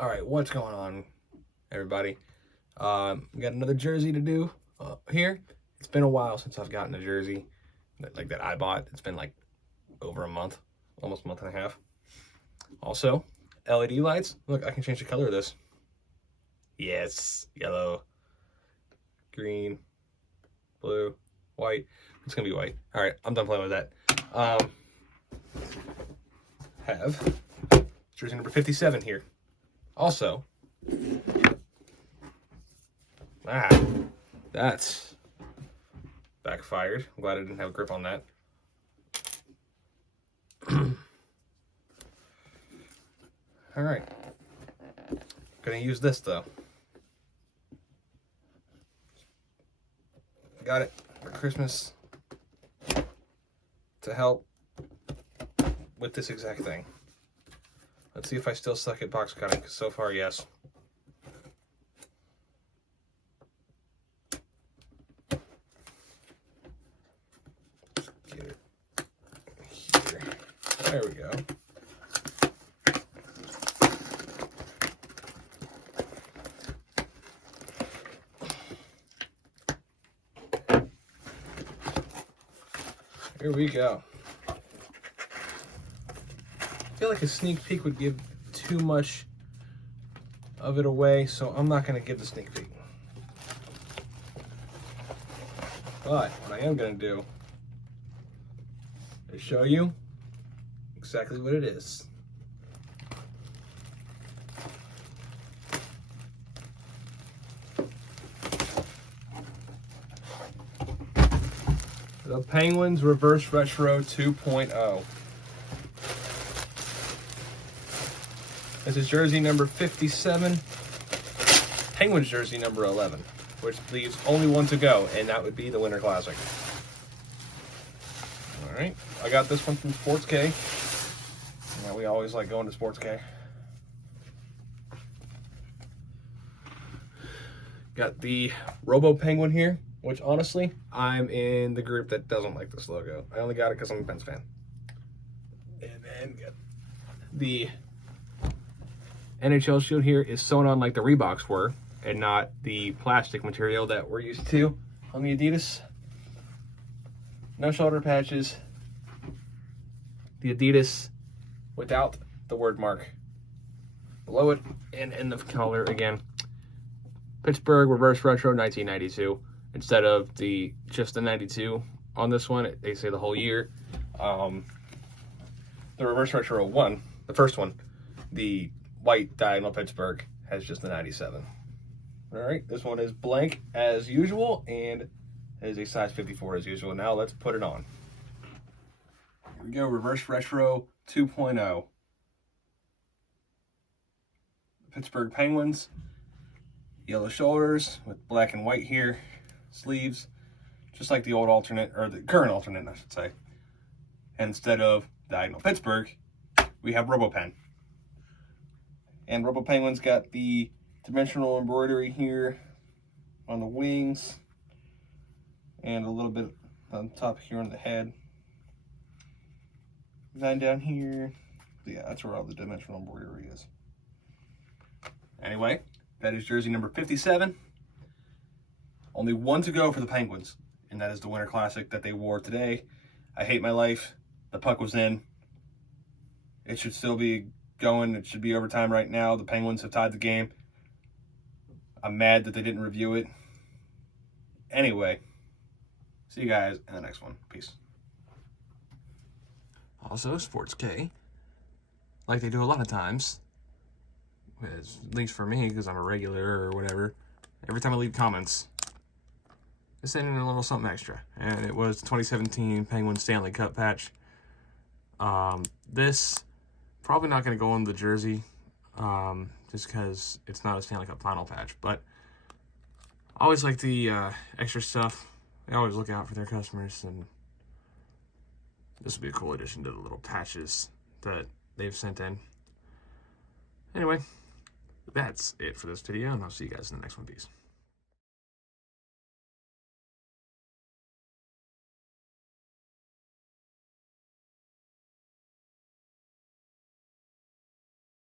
All right, what's going on, everybody? We got another jersey to do here. It's been a while since I've gotten a jersey that I bought. It's been like over a month, almost a month and a half. Also, LED lights. Look, I can change the color of this. Yes, yellow, green, blue, white. It's gonna be white. All right, I'm done playing with that. Have jersey number 57 here. Also, that's backfired. I'm glad I didn't have a grip on that. All right, gonna use this though. Got it for Christmas to help with this exact thing. Let's see if I still suck at box cutting, because so far, yes. Get it here. There we go. Here we go. I feel like a sneak peek would give too much of it away, so I'm not going to give the sneak peek. But what I am going to do is show you exactly what it is. The Penguins Reverse Retro 2.0. This is jersey number 57, Penguins jersey number 11, which leaves only one to go, and that would be the Winter Classic. All right, I got this one from Sports K. Yeah, we always like going to Sports K. Got the Robo Penguin here, which honestly, I'm in the group that doesn't like this logo. I only got it because I'm a Pens fan. And then got the NHL shield here is sewn on like the Reeboks were, and not the plastic material that we're used to on the Adidas. No shoulder patches. The Adidas without the word mark below it, and in the color again. Pittsburgh Reverse Retro 1992. Instead of just the 92 on this one, they say the whole year. The Reverse Retro 1, the first one, the white diagonal Pittsburgh, has just the 97. All right, this one is blank as usual and is a size 54 as usual. Now let's put it on. Here we go, Reverse Retro 2.0. Pittsburgh Penguins, yellow shoulders with black and white here, sleeves, just like the old alternate, or the current alternate, I should say. And instead of diagonal Pittsburgh, we have RoboPen. And Robo Penguin's got the dimensional embroidery here on the wings and a little bit on top here on the head. Design down here. Yeah, that's where all the dimensional embroidery is. Anyway, that is jersey number 57. Only one to go for the Penguins, and that is the Winter Classic that they wore today. I hate my life. The puck was in. It should still be going. It should be overtime right now. The Penguins have tied the game. I'm mad that they didn't review it. Anyway, see you guys in the next one. Peace. Also, Sports K, like they do a lot of times, at least for me, because I'm a regular or whatever, every time I leave comments, I send in a little something extra. And it was the 2017 Penguins Stanley Cup patch. This probably not going to go on the jersey, just because it's not a Stanley Cup final patch. But I always like the extra stuff. They always look out for their customers, and this will be a cool addition to the little patches that they've sent in. Anyway, that's it for this video, and I'll see you guys in the next one. Peace.